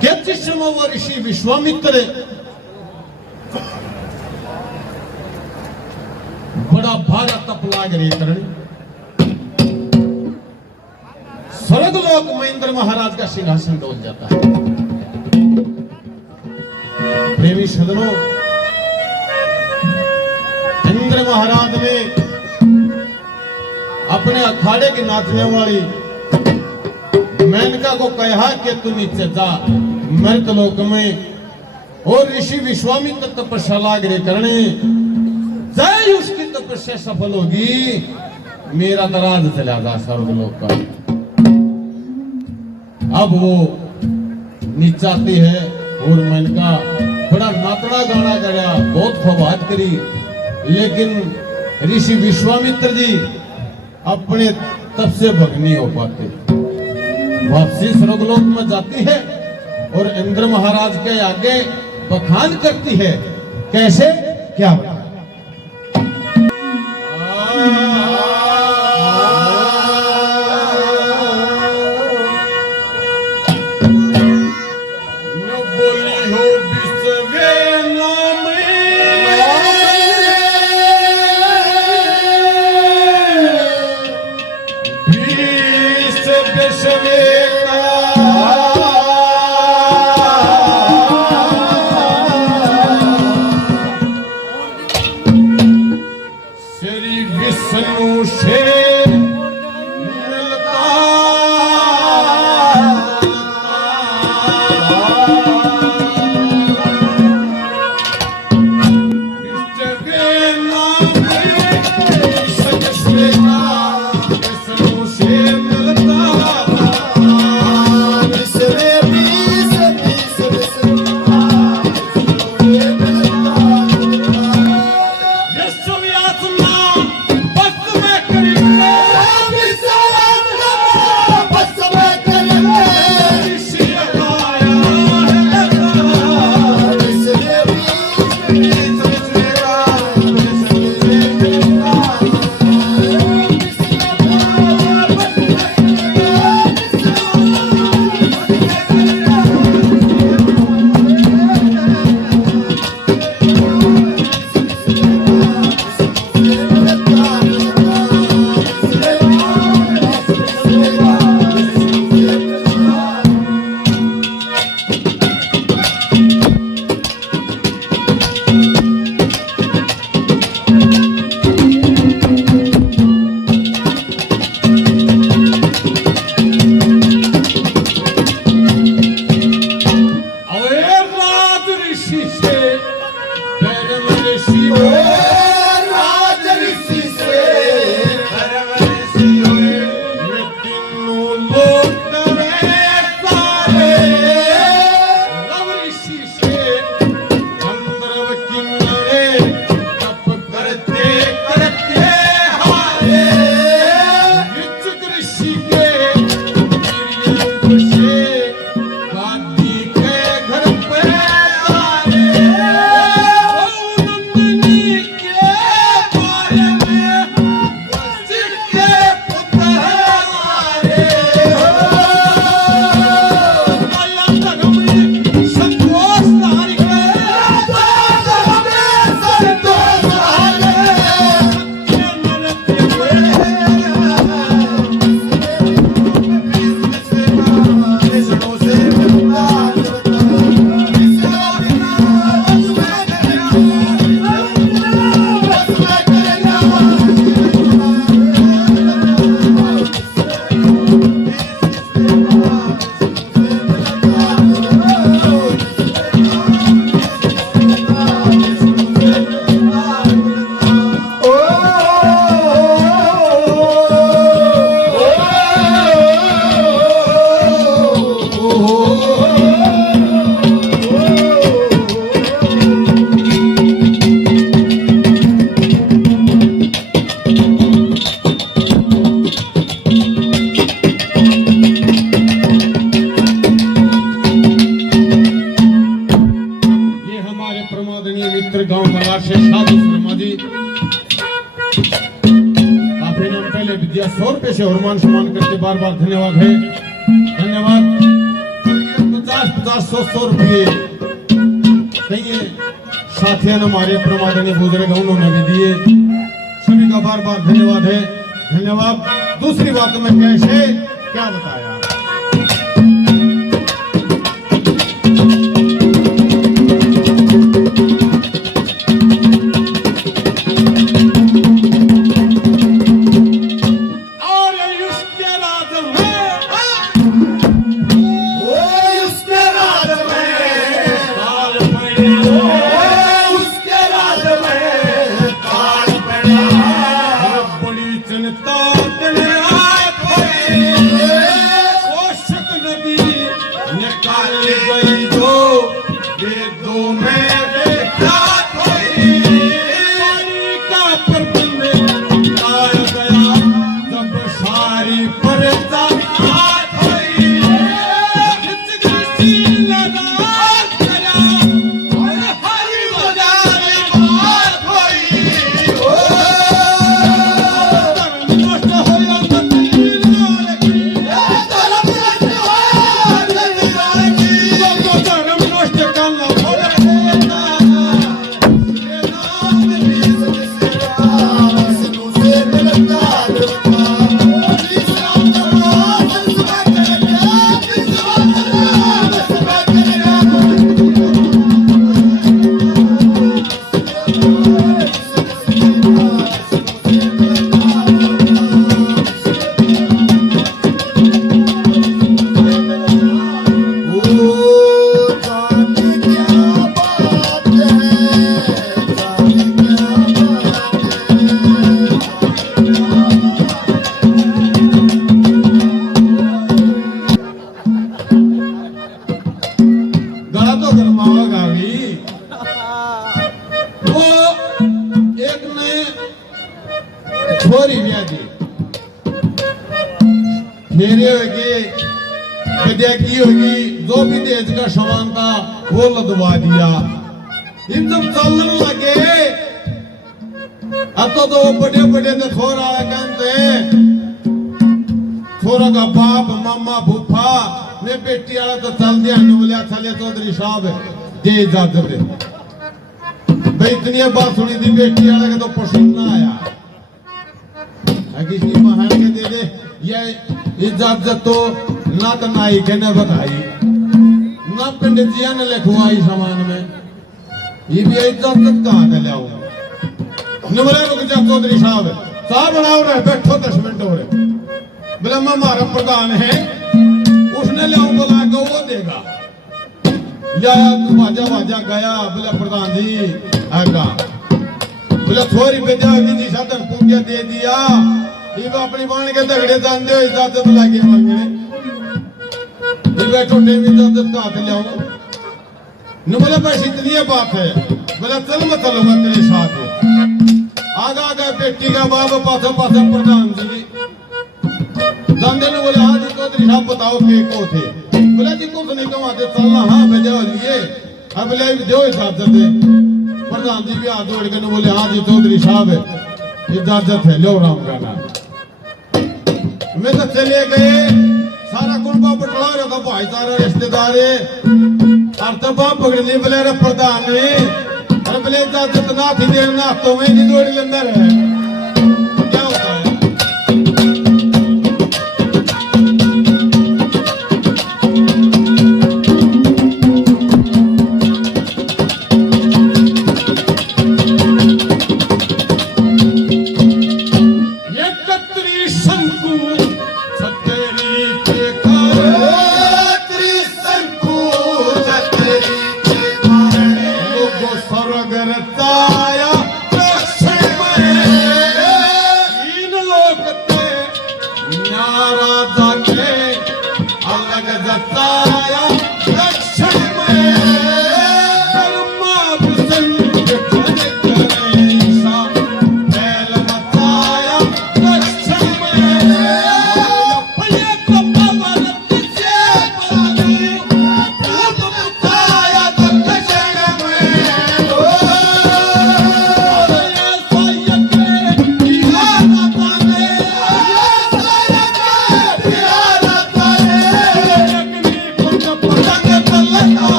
व ऋषि विश्वामित्र बड़ा भारा तप लाग रही करण स्वर्गलोक में इंद्र महाराज का सिंहासन डोल जाता है। प्रेमी सदनों, इंद्र महाराज ने अपने अखाड़े की नाचने वाली मेनका को कहा कि तू नीचे जा मृतलोक में, और ऋषि विश्वामित्र तपस्या लागे करने, जय उसकी तपस्या सफल होगी, मेरा दराज चला जा स्वर्गलोक का। अब वो नीचे आती है और मेनका बड़ा नातड़ा गाना गया, बहुत फवाद करी, लेकिन ऋषि विश्वामित्र जी अपने तप से भंग नहीं हो पाते। वापसी स्वर्गलोक में जाती है और इंद्र महाराज के आगे बखान करती है। कैसे, क्या बता? से और मान सम्मान करके बार बार धन्यवाद है, धन्यवाद। 50 50-100 रुपये कहीं साथियों ने हमारे प्रमादनीय बुजुर्ग उन्होंने भी दिए। सभी का बार बार धन्यवाद है, धन्यवाद। दूसरी बात में कैसे क्या बताया, मेरे होगी विद्या की होगी, जो भी देश का सामान था वो लदवा दिया। इन जब चलने लगे अब तो बड़े बड़े तो थोड़ा कहते थोड़ा का बाप मामा भूफा ने बेटी वाला तो चल दिया बोलिया चले चौधरी साहब दे इजाजत दे भाई। इतनी बात सुनी थी बेटी वाला का तो पसंद ना आया, किसी महान के दे दे ये इजाजत तो ना तो नाई के ने बताई ना पंडितिया ने लिखवाई सामान में, ये भी इजाजत कहाँ के लियाऊं। बोले रुक जा चौधरी साहब साहब बनाओ रहे बैठो 10 मिनट हो रहे। बोले मैं हमारा प्रधान है उसने लियाऊं बोला को वो देगा या बाजा बाजा गया। बोले प्रधान जी आगा बोले थोड़ी बेजा जी साधन पूजा दे दिया ये अपनी मान के दगड़े जानते हो इजाजत लगे मांगने ये बैठो टेम इजाजत कहाँ से लियाऊं। न बोले बस इतनी बात है। बोला चल मैं चलूंगा तेरे साथ आगा आगा बेटी का बाप पास पास प्रधान जी जानते ने। बोले हाँ जी चौधरी साहब बताओ के को थे। बोला जी कुछ नहीं कमाते चलना हाँ भेजा लिए अब ले दो इजाजत है। प्रधान जी भी हाथ जोड़ के बोले हाँ जी चौधरी साहब इजाजत है लो राम का नाम। मैं तो चले गए सारा कुंबा बटला रहा था भाईचारा रिश्तेदार और तो बाप पकड़ने बोले रे प्रधान ने बोले इजाजत ना थी देना तो मैं नहीं दौड़ी अंदर है क्या होता है। स्वर्ग रताया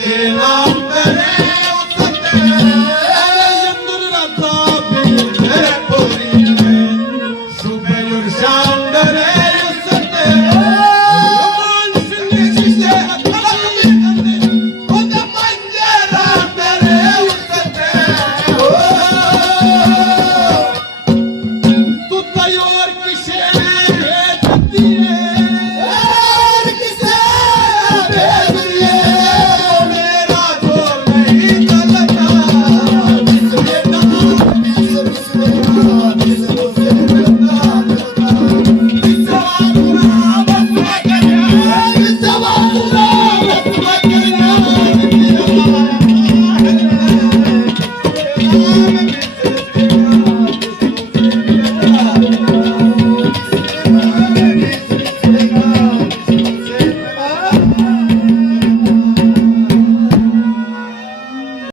के नाम करे